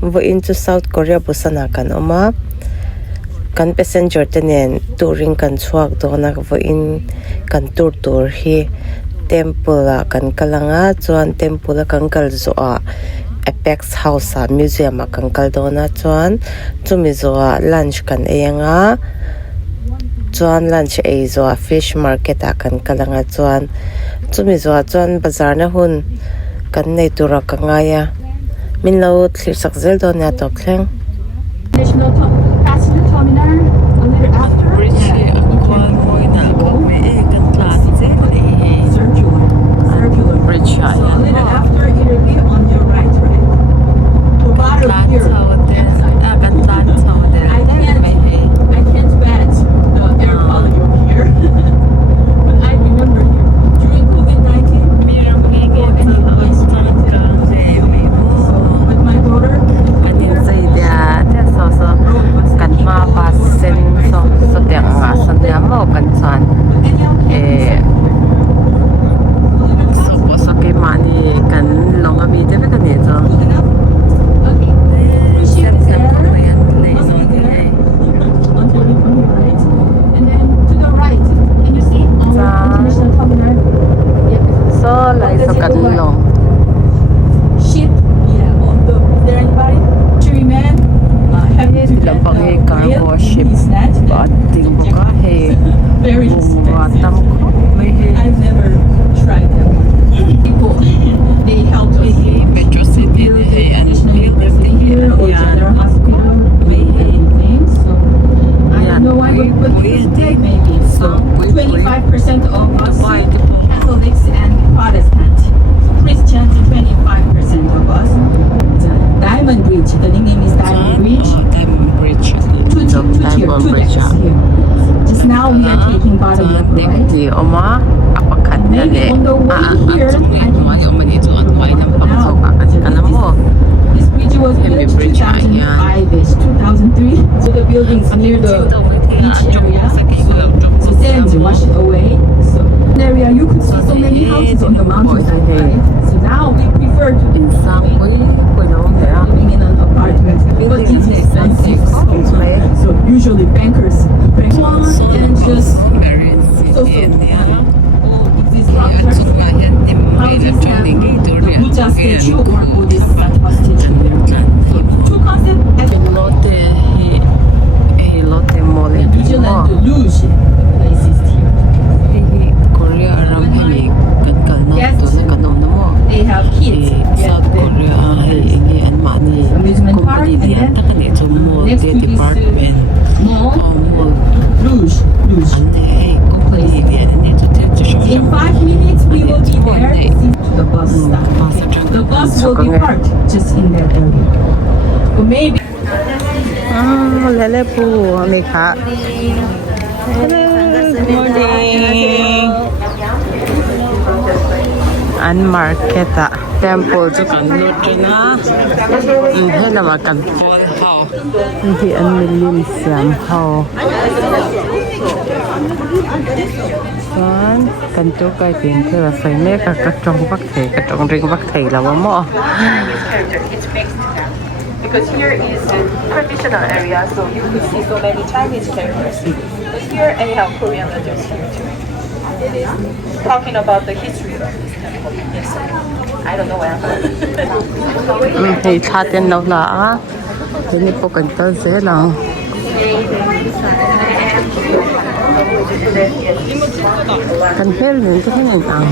vo into South Korea Busan kan oma kan passenger tenen touring kan chuak dona vo in kan tur hi temple kan kalanga chuan temple kan kal zo a Apex House museum kan kal dona chuan chumi zo lunch kan enga chuan lunch ei zo fish market kan kalanga chuan chumi zo chuan bazar na hun kan nei tura ka ngaya min lo thlir sak zel do na to thleng passenger terminal a little after bridge akwan moina ko me kan tlan je circular bridge so a little after it will be on your right to bottom here kan tlan I can't bet the air quality over here but I remember here during COVID-19 so with my daughter kan ma pa sen so tiang nga san ya mo kan san so po sa ke mani kan long ami de kan ne zo until we come here, right? And then to the right, can you see? International terminal. so lai so kan long Ship. Yeah. Is there anybody? Fishermen. Having to get car worship snatch. but ting bu ka he Very tam expensive. ko mai he I've never tried that one. People, they help us. Metro City he and University here or General Hospital. Things. So I don't know why, but maybe. So 25% of us Catholics and Protestants. Christians, 25% of us. Diamond Bridge. The nickname is Diamond Bridge. Diamond Bridge Two decks here. Just now we are taking bottom level, right? di oma apakat na Maybe le on the way here, I tuihnuai oma ni chu tuihnuai nam pang Now, so ka kasi kana mo this bridge was Heavy built bridge, 2005-ish, 2003. So the buildings near the beach area, so sands wash it away. So area you could see so many houses on the mountainside, right? So now we prefer to insang oi puno me living in an apartment, but it is expensive. So usually bankers rent one and just so this structure. The Buddha statue or Buddhist statue. Two concepts. lote he lote mole New Zealand, the luge places here. Korea aram he kan na to na kanom na mo They have kids. South Korea he ingi an mani Amusement park, company and dia then ta kan ito mo next de to this department mall, mall luge. ane company dia ni to te to show In 5 minutes, we will be there to the bus stop. The bus will be parked just in that area. Or maybe. lele po mi kha Good morning an market temple chu kan lut na he na ma kan pol ha hi an milim siam ho Tuan kan tu kai tin the la sai me ka trong bak thei ka trong ring bak thei la mo Because here is a traditional area, so you could see so many Chinese characters. But here, anyhow, Korean letters here too. It is talking about the history of this temple. Yes, sir. I don't know where. hei tha ten lo la a ni po kan tal se lang kan hel ni to ni ang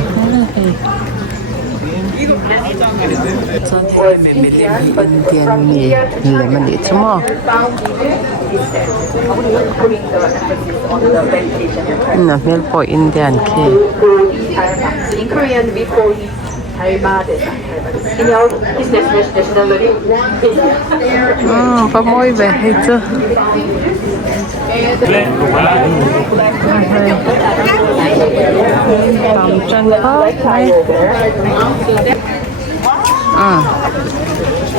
Indian ni lemon ni chumo na mel po Indian ke In Korean, we call it Albades. In our business nationality, pa moi ve he chu tam chan pa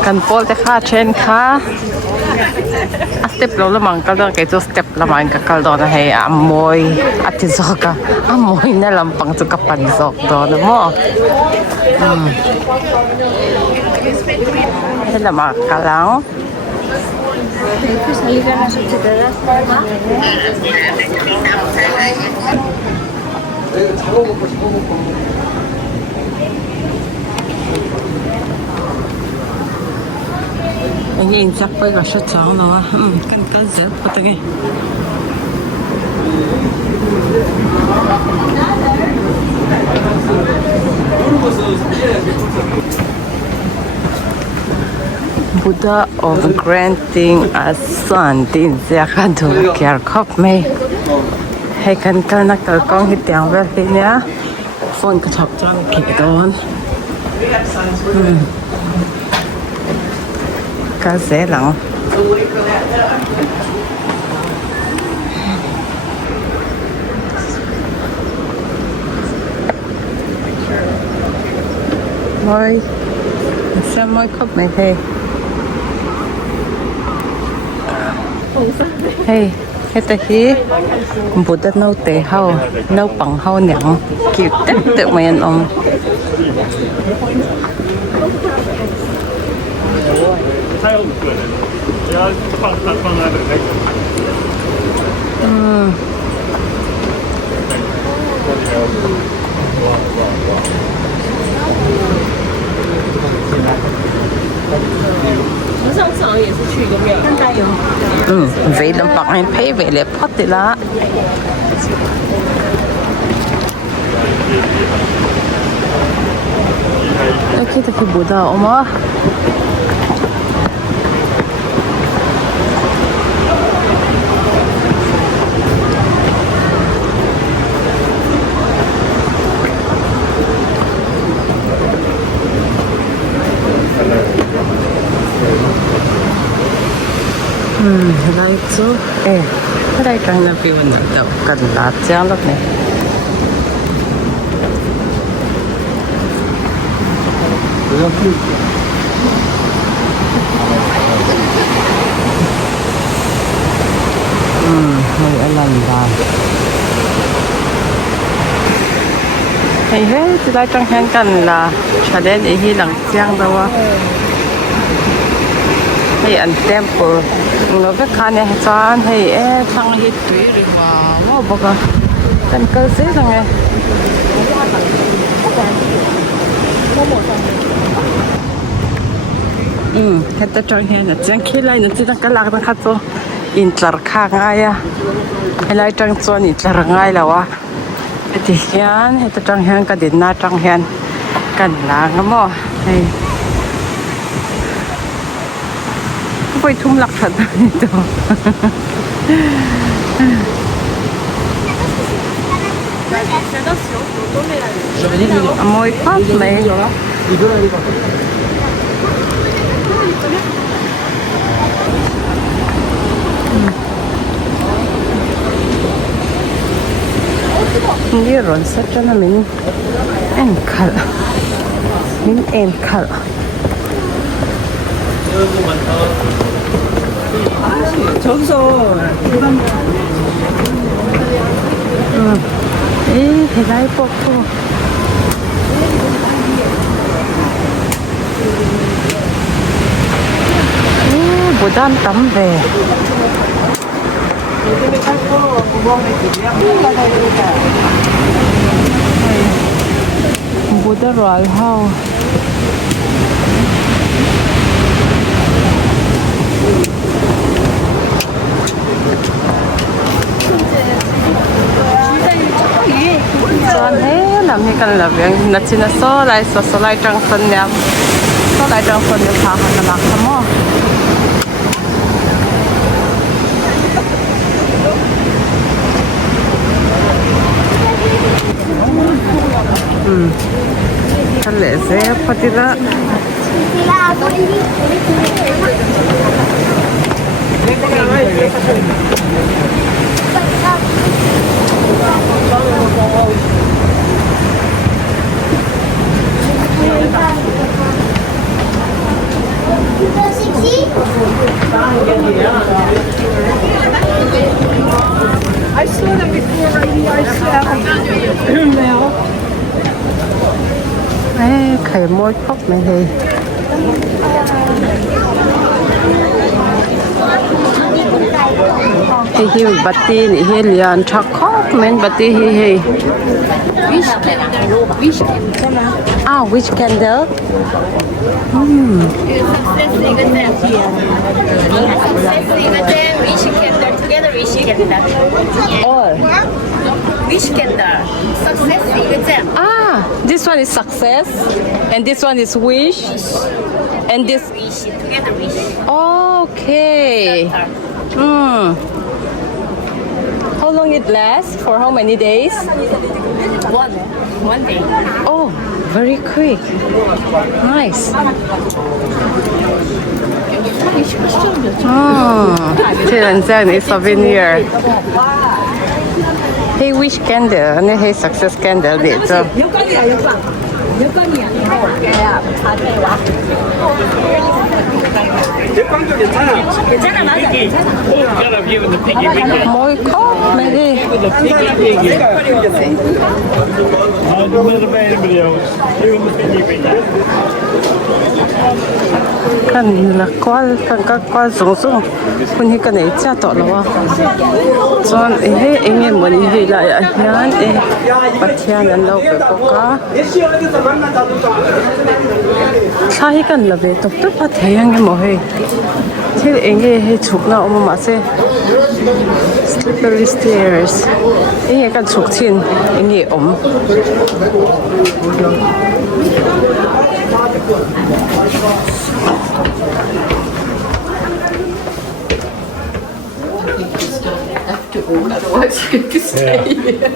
กันโป้จะค่าเช่นค่ะสเต็ปเราละมังก็ต้องเกี่ยวสเต็ปละมังก็ต้องนะให้อมวยอาทิตย์สกอมวยนั่นลำปังจุกปันสกตัวนะมั้งนี่ละมังกันแล้ว 이게 인사과가 셔츠 나와. 깐깐즈 어떻게? Buddha of granting a son tin zaka du kyar khop me. Hay kan kan na kal kong hi tiang vel hi nya. Phone ka chop chang ki don. Cá dễ lắm. Môi sao môi khóc này thế? Hey, hết ta khí bút đất nấu tê hao nấu bằng hao nhẫn kiểu tết tự mày ăn ông. Vậy làm bạc anh thấy vậy là phát thì lá. Cái cái bút đâu mà? Đây số ở đây trong là vì mình đậu cần lá chéo lắm này. Mình ở lần vàng. Thì hết thì đây trong hang cần là cho đến để hi lằng giang đâu á. Hay ăn temple nó cái khăn này chán hay thằng hết túi rồi mà bọc à cần cơ xí thằng này hết ta cho hết là chẳng khi lại nó chỉ đang cái lạc đang khát cho in char khang ai à hay lại trang cho in char ngay là wa thì hiện hết ta trang hiện cái điện na trang hiện cần là cái mỏ hay phải thum lạc thật đó. Môi phát này. Ini ron saja na min enkal. Min enkal. 저기서 배달 뽑고 부담 담배 부담 알하오 thế làm như cần là việc là chỉ là số lại trang phân nhầm số lại trang phân được phá hẳn là bạc không kan lẽ sẽ phát đi ra I saw them before right here. I saw now. ไข่มดพกไหมเฮ้ยฮิวบัตตี้นี่เฮเลียนชักคอกเมนบัตตี้เฮ้ Which candle? Which candle? Success exam. This one is success, and this one is wish, and this. Wish together wish. Okay. How long it lasts? For how many days? One day. Oh, very quick. Nice. Is souvenir. Hey, wish candle, and hey, success candle. Dito. 괜찮아 맞아. Moi ko, maybe. Kan là qua xuống xuống, kun hi kan ei cha to lawa. Chon he enge mon hi la ya hian pathian an lo pe poka. Sa hi kan la ve tok tok pathayang mo he. Thil enge he chukna ma se. Slippery stairs. Enge kan chuk chin enge After all, otherwise you could stay here.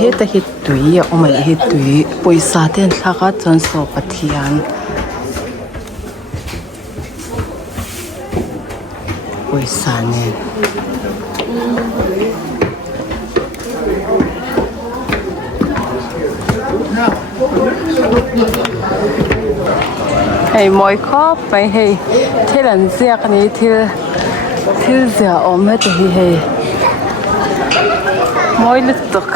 He ta hit tui o mai hit tui poisa ten thaka chon so pathian poisa ne hey moi khop mai hey thilan ziak ni thil zia om he hi hey moi lutuk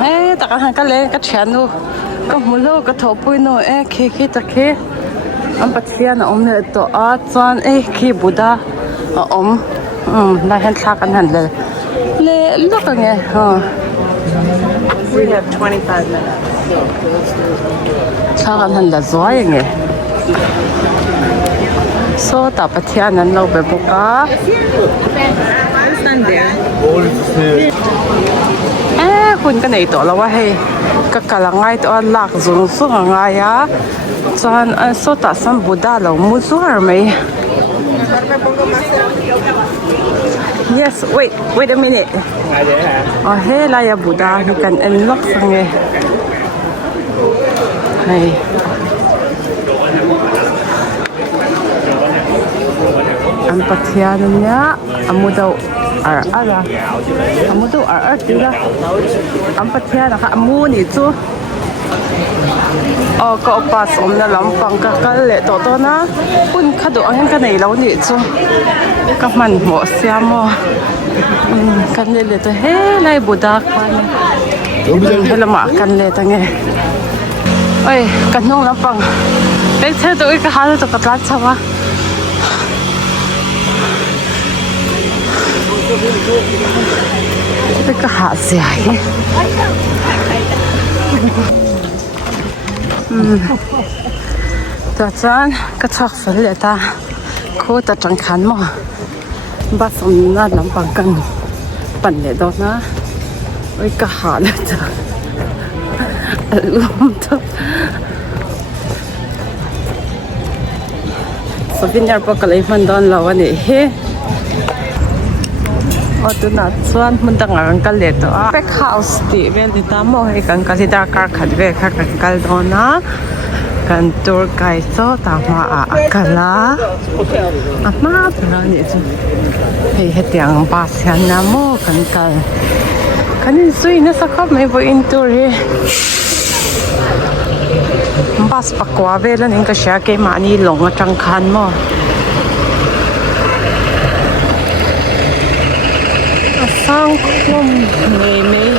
hey ta kan ka le ka chanu ka mulo ka thopui no khi ta khi am pathian om ne to a chan khi buddha om na hen thla kan han le look nge we have 25 minutes thla kan han la zoi nge so ta pathian an lo be boka stand thereคุณก็ไหนตัวแล้วว่าเฮ้ก็กำลังไงตัวหลักสูงสูงไงอ่ะจนโซตัสัมบูดาเรามุจวร์ไหม Yes wait a minute อ๋อเฮ้ลายบูดามีกันเอ็นล็อกสังเกตเฮ้อันปัจจัยนี้อามุดอะไรอามุดูตีละอันปัจจัยนะคะอามุนี่จูก็ปัสอมนั่นลำฟังกันเลยตัวนะคุณขดุอันกันไหนแล้วนี่จูกับมันหมดเสียมกันเลยตัวเฮ้ไล่บูดากันเฮลมากันเลยตั้งไงเอ้ยกันน้องลำฟังเด็กเธอตัวอีกหาตัวกัดลัดใช่ปะ这个好香耶！ตัวจานก็ชอบฝันเลยตาโคตรจังขันมั้งบ้านสมน่าลำปังกันปั่นเลยดอกนะไอ้ก็หาเลยจ้ะลมทุกสปินยาปกเลยมันโดนเราวันนี้เฮ้ตัวนั้นส่วนมันต่างกันเลยตัวเป็กเฮาส์ที่เวลิตามองให้กันกันที่ดาร์คคัดเวกกันกันโดนนะ kan tour guide so tama akala ama pala ni chu hei hetiang bus yan na mo kan kal kanin sui na sakap mai bo in tour he bus pakwa velan in ka sha ke mani long atang khan mo asang khom nei mei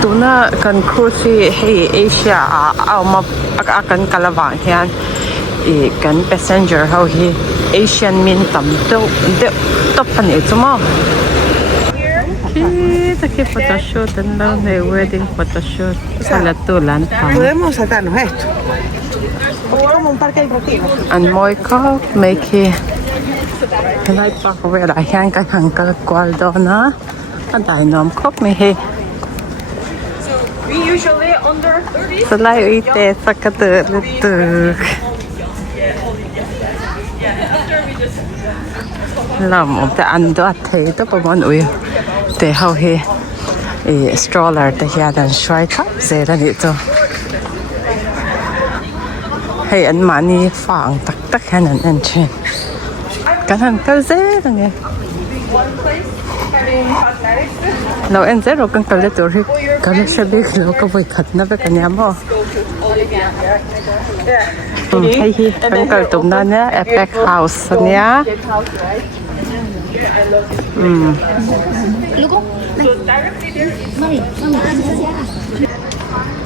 tuna kan cruise hei Asia au ma akan kalawang hian e kan passenger how hi Asian min tam to de top ani chumo ki photoshoot and now the wedding photoshoot sala to lan kam Podemos saltarnos esto. Porque como un parque deportivo. an moi ko make lai pa ko ve la hian ka hang ka kwal do na ka dai nom khop me he We usually under 30. salai ite sakate tu làm một cái ăn đó thấy đó có món uy để hậu he stroller để hiện đang xoay khắp dễ ra đi cho hay anh mà ni phẳng tắc tắc hay anh chuyện cái thằng cái dễ rồi nghe lâu anh dễ rồi con cái lấy tuổi cái lấy xe biết lâu có vui thật nó với cả nhà mò hay hi con cái tụm đó nhá Epic House nhá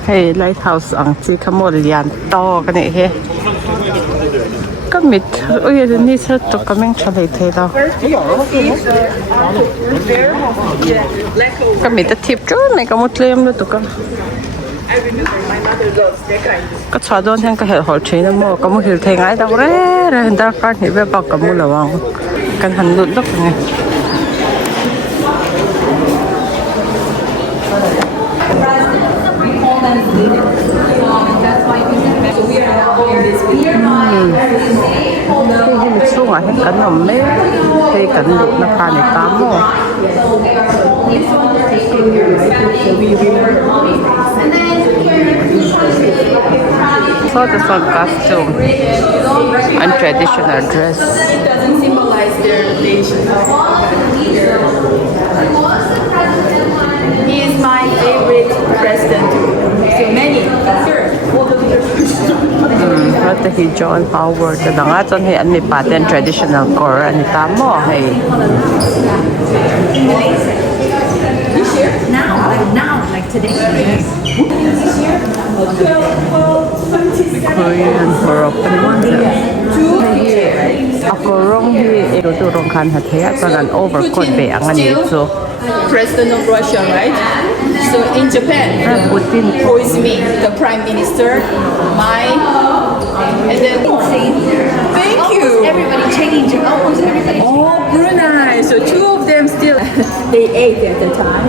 hey lighthouse ang chi kamo lian to ka ni he kamit oi ni sa to kameng chalai the da kamit ta tip ko mai ka mutlem lo to ka ka cha don hang ka hel hol chain mo ka mo hil thai ngai da re re da ka ni be ba ka mu lawang kan han lut lok nge xuống à hết cảnh nằm mấy hay cảnh được nó pha này tám mô so the sun costume and traditional dress It doesn't symbolize their nation. He is my favorite president. So many. Hata hi John Howard na nga ton hi ani paten traditional core ani tamo hay This year? Now, like today. Korean horror pan ako rong hi ero to rong kan hat he tan overcoat be ang ani so President of Russia, right? So in Japan, Putin who is me, the Prime Minister, and then thank you. Everybody changed. Almost everybody. Oh, Brunei. So two of them still they ate at the time.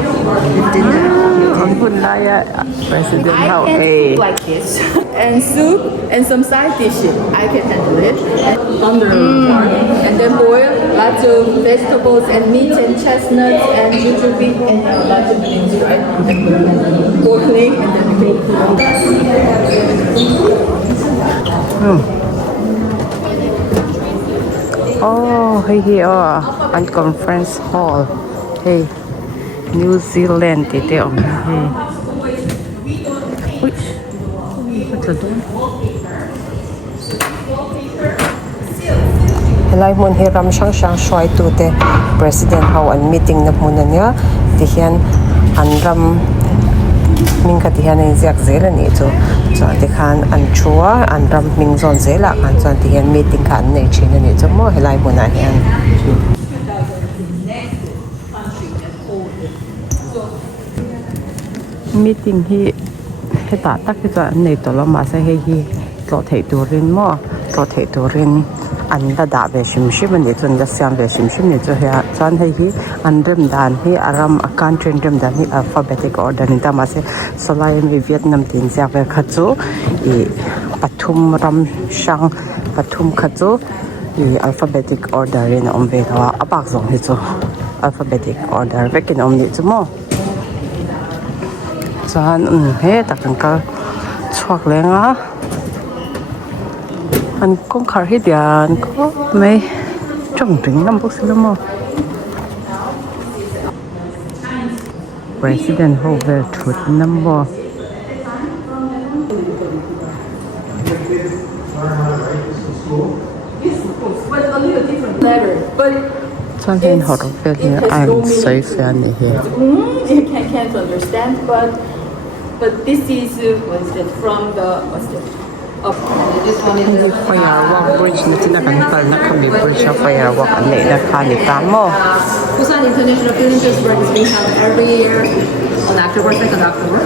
ang punlaya president I how can hey cook like this, and soup and some side dishes. I can handle it. And then boil lots of vegetables and meat and chestnuts and jujube and lots of things, right? Pork leg and then bacon. oh hey an conference hall hey New Zealand ite om hey uy what's doon helai mun hi ram sang sang shoi tu te president how an meeting na mun ania ti hian an ram min ka ti hian in ziak zel ani chu chuan ti khan an chua an ram ming zon zela kan chuan ti hian meeting kan nei thin ani chu mo helai mun a hian meeting hi heta tak ki chuan nei to lama sa he hi tlo thei turin mo tlo thei turin an da da ve shim shim ani chun da siam ve shim shim ni chu he chuan hei hi an rem dan hi aram akan tren rem dan hi alphabetic order ni da ma se solai mi Vietnam tin sia ve kha chu I pathum ram shang pathum kha chu I alphabetic order in om ve thawa apak zong hi chu alphabetic order vekin om ni chu mo chuan he takan ka chuak lenga an kong khar hi dian ko mai trong ring lam bok silamo president ho vel thut number chuan hen hor vel ni I'm safe and here You can't understand, but this is what's it from the what's it? Firewalk bridge na tinakantal na kami bridge na firewalk ang nailakalita mo. Busan International Film Festival is being held every year on October 2nd October.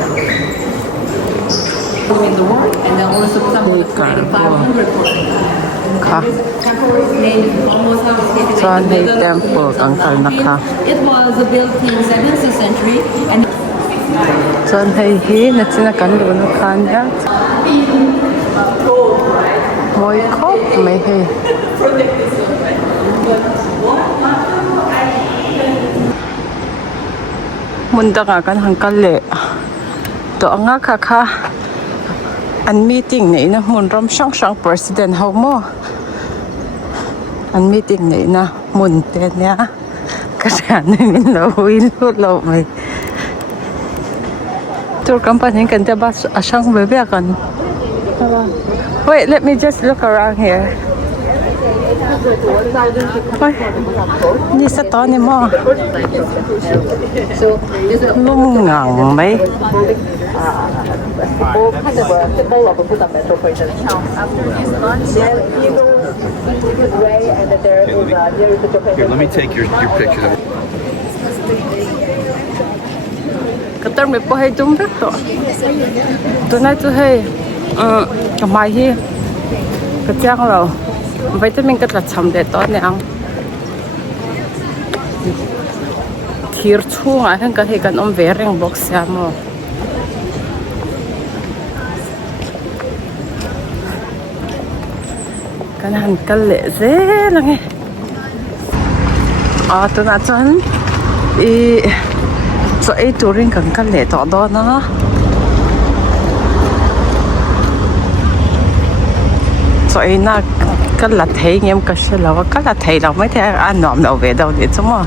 In the world, and then also Busan was created 500 Ka. temple is named almost how it's named. So ang temple ang kalnaka. It was built in 7th century and So ang hi na tinakanlo na kanya. Moy ko may hi. Munda nga kan hangkale. To ang nga kaka an meeting na ina mun ram sang president how mo. An meeting na ina mun te niya. Kasi ano min lo may. Tour company kan ba asang bebe kan. Wait, let me just look around here. Ni sa to ni mo. Lungang may. Here, let me take your picture. Katar me po hay dumbe to. Tunay to hay. Kamay hi. Katyang raw. Vitamin katla chamde to ne ang. Thir chunga han ka he kan vereng box ya mo. Kanahan kalle ze lang eh. To na chan so ai touring kan kalle to do na. So ai na kala thei ngem ka shela wa kala thei la mai the an nom no ve do ni chuma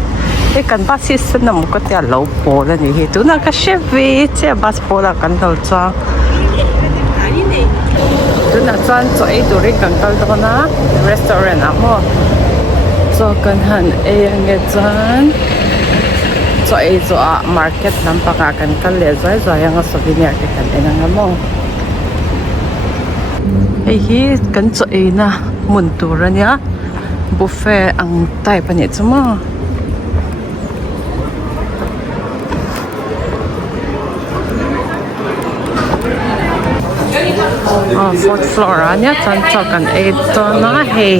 e kan ba si san nam ko tia lo po la ni he tu na ka shevi che bas po la kan dol cha tu na chan so ai touring kan kal do na restaurant a mo so kan han e nge chan so ai zo a market lam pa ka kan kal le zai zai ang souvenir ke kan e nga mo ai hi kan cho e na mun tur ania buffet ang tai pa ni chuma fourth floor ania chan cho kan e to na he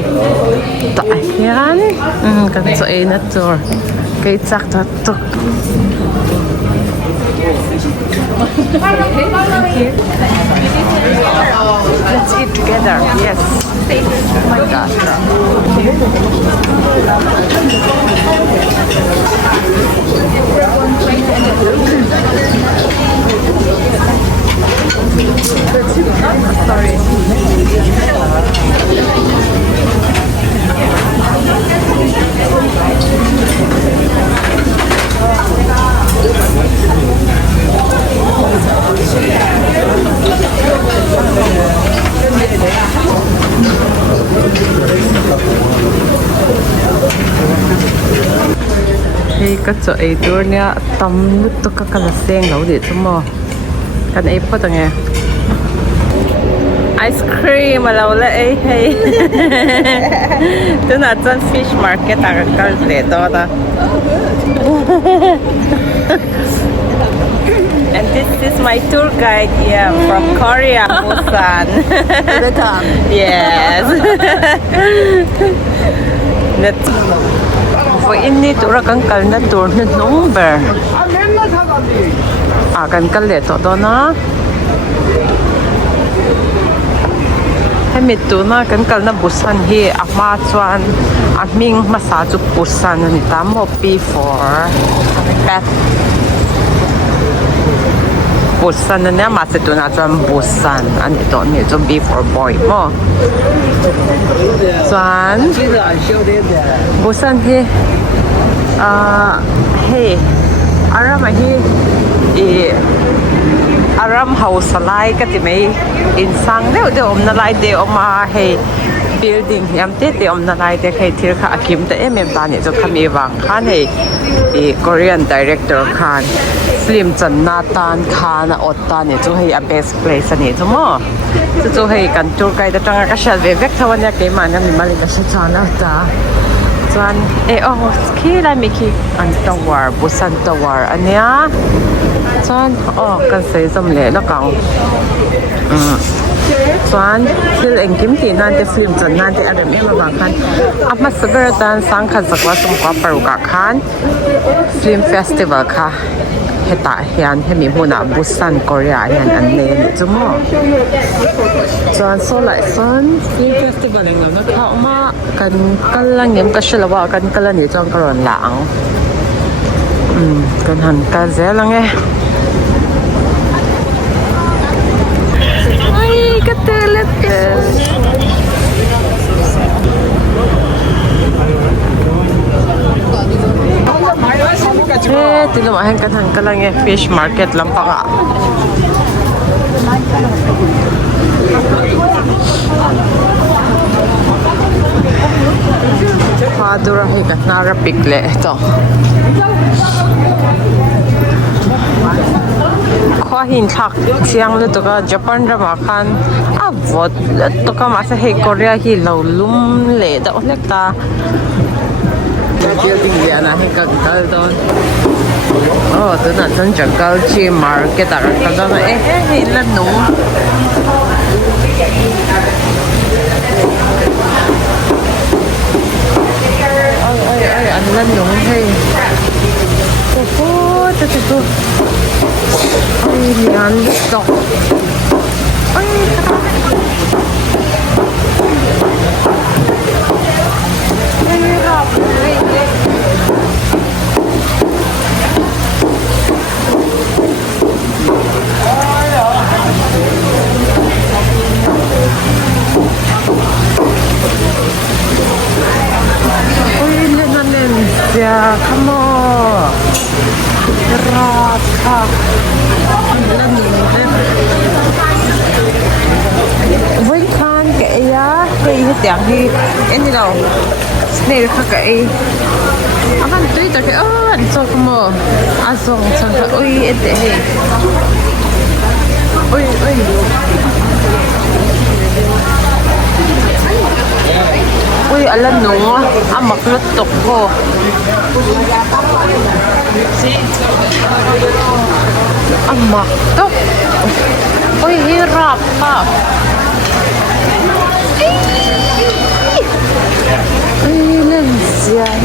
ta hian kan cho e na tur kai chak ta tuk Let's eat together. Yes. Oh my gosh. Hey, cái chỗ ấy tôi nè tầm nước tôi các cái sen nấu để cho mò cái này có tầng nghe ice cream mà lâu lệ hey tôi là chân fish market à cái lệ đó ta and this is my tour guide yeah from Korea Busan yes that's for inni tura kan kal na tur na number kan kal le to do na hemi tu na kan kal na Busan hi ama chuan aming masa chu Busan ani ta mo P4 pet Busan na niya masito na dyan Busan. Ano ito? Ano ito? Beef or boy mo? Saan? Busan he. Hey. Aram he. Aram house salay kati may insang de om na lai de om hey building yam te om na lai de hey thir kha akim te em ta ni jo khami wang khan hey Korean director khan film chan na tan khan ot ta ni jo hey a best place ani jo mo jo hey kan tour guide da tanga ka sha ve vek thawan ya ke ma na mi mali ka sha chana ta chuan ski lai mi ki an tower Busan tower ania chuan kan sei zom le la kang chuan thil engkim ti nan te film chan nan te adam em awang khan ama sagar tan sang kha zakwa sum kwa paru ka khan film festival kha heta hian hemi huna Busan Korea hian an ne ni chumo chuan so lai son film festival engam na kha ma kan kalang yem ka shalawa kan kalani chang karon la ang kan han ka zelang Tino mahen kan hang kalang fish market lampanga. Padura hi kan nara pikle ito. Khwa hin thak chiang le to ka Japan ra ma khan avot to ka ma sa he Korea hi lo lum le da olek ta building ya na he ka dal don to na chan jungle chi market ar ka da na he la no ai an la no he to ôi lian đỏ ôi ya kamu rata với khan cái cái tiếng thì em đi đâu này là cái anh tuy tới cái anh cho cái mò anh xong xong cái ôi em để ôi ôi anh lên nung anh mặc lót tục cô anh mặc tục ôi hirap ha ôi lên dài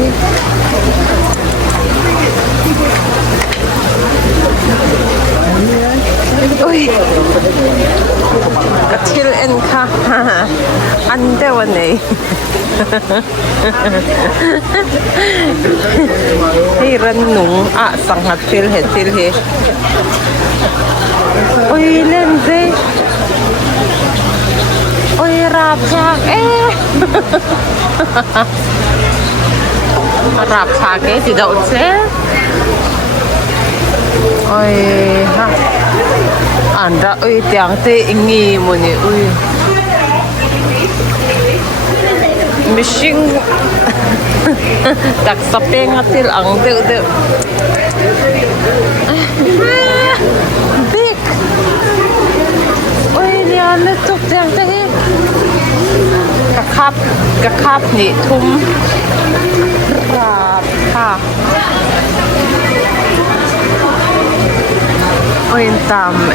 ôi cái thil en kha anh đeo anh này hi ran nung sang hat thil he ôi lên dê ôi rạp chạc rạp chạc thì đậu chết ôi ha anh đã ôi tiếng tê nghi một nè ôi missing đặc sắp bên ngắt til ăn được big ôi lian lên tục tiếng tê cái khắp nị thum rạp ha ôi tầm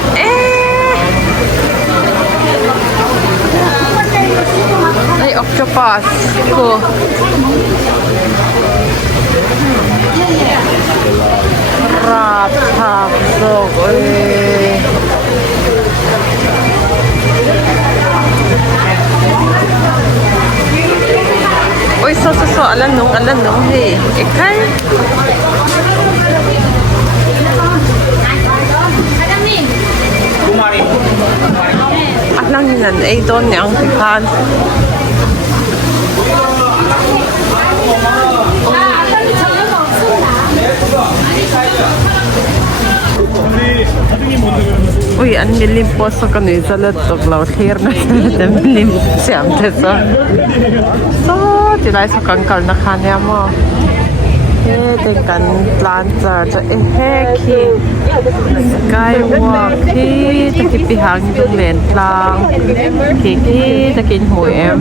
đây octopus cool rạp thạp rồi ôi so alan nung thì cái Lang nan ay doon niyang pikan. Uy, ang milim po sa kanil sa latok law clear na sa milim siyam tesa. So, tilay sa kangkal na kanya mo. Tingkan planta sa heki skywalk hi takipihang yung lentlang kiki takin huem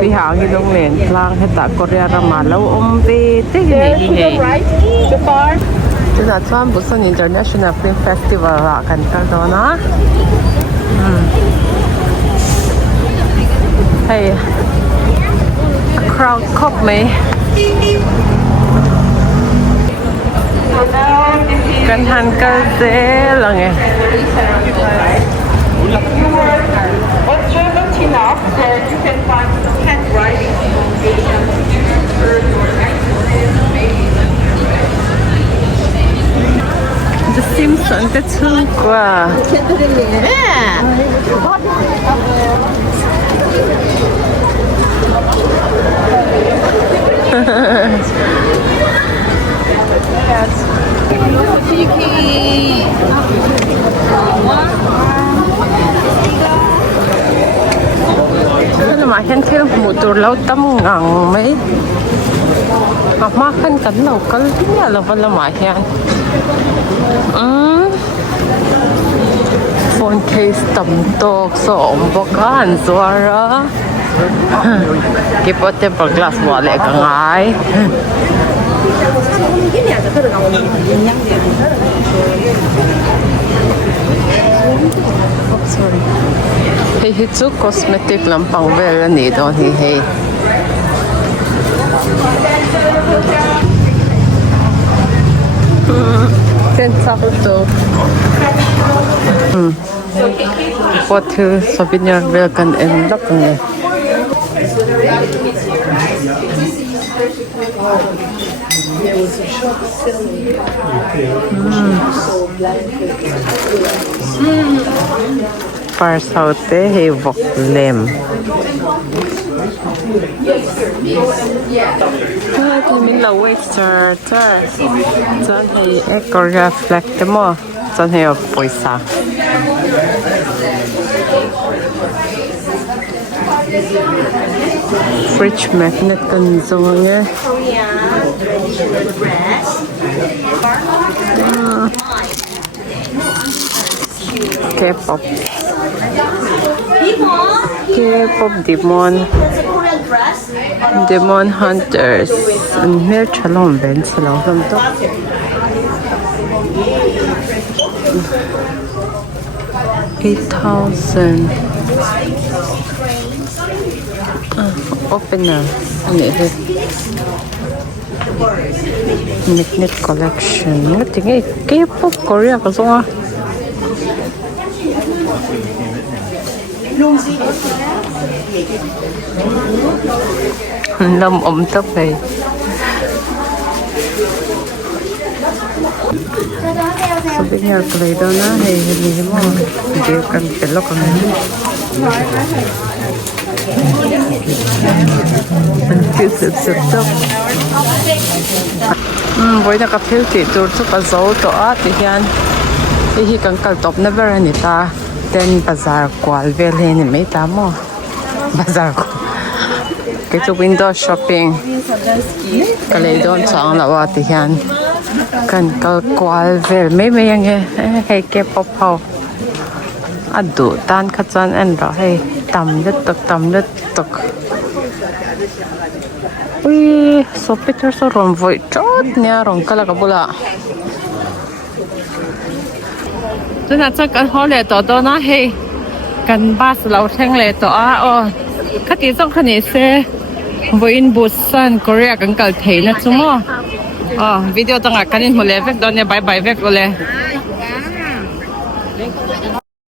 pihang yung lentlang heta Korea ramalaw tigni hi Tuna chuan Busan International Film Festival la kan kal do na hey a crowd cop me kan han kal de lang eh you can find handwriting The Simpsons cái thương quá mà khen theo một tổ lâu tâm ngang mấy mà khen cắn đầu cắn nhà là vẫn là mà khen phone case tầm tộc sổm bọc hẳn xóa ra cái bó temper glass bỏ lại cả ngái sorry hey hi chu cosmetic lampang vel ani don hi hey ten to what to souvenir vel kan en lak nge par saute hay vok lem mình là waiter chân hay Korea flag thế mà chân hay ở Busan fridge magnet cần dùng nhé K-pop Demon Hunters and mere chalong ben salong lam to 8,000 opener magnet collection ngating K-pop Korea ka so lâm ẩm thấp này so biết nhau play đó na hay gì mà điều cần phải lóc cái này mình cứ sụp thấp với nó cặp phiếu chỉ tôi chút cái dấu đó thì hiện thì cần cần top never anh ta tên bazaar qual về lên mấy tám mò bazaar cái chỗ window shopping cái này đón chọn là vào thì hiện cần cái qual về mấy mấy anh hay cái pop hậu đủ tan khát chân anh đó hay tầm đất tực ui số Peter số rồng vội chót nha rồng cái là cái bula tôi nói chắc cái họ lệ tổ đó nó hay cần bus lâu thang lệ tổ khách đi trong khán xe với in Busan Korea cần cầu thấy là chúng video tao ngạc cái này một lệ vết đó này bye bye vết rồi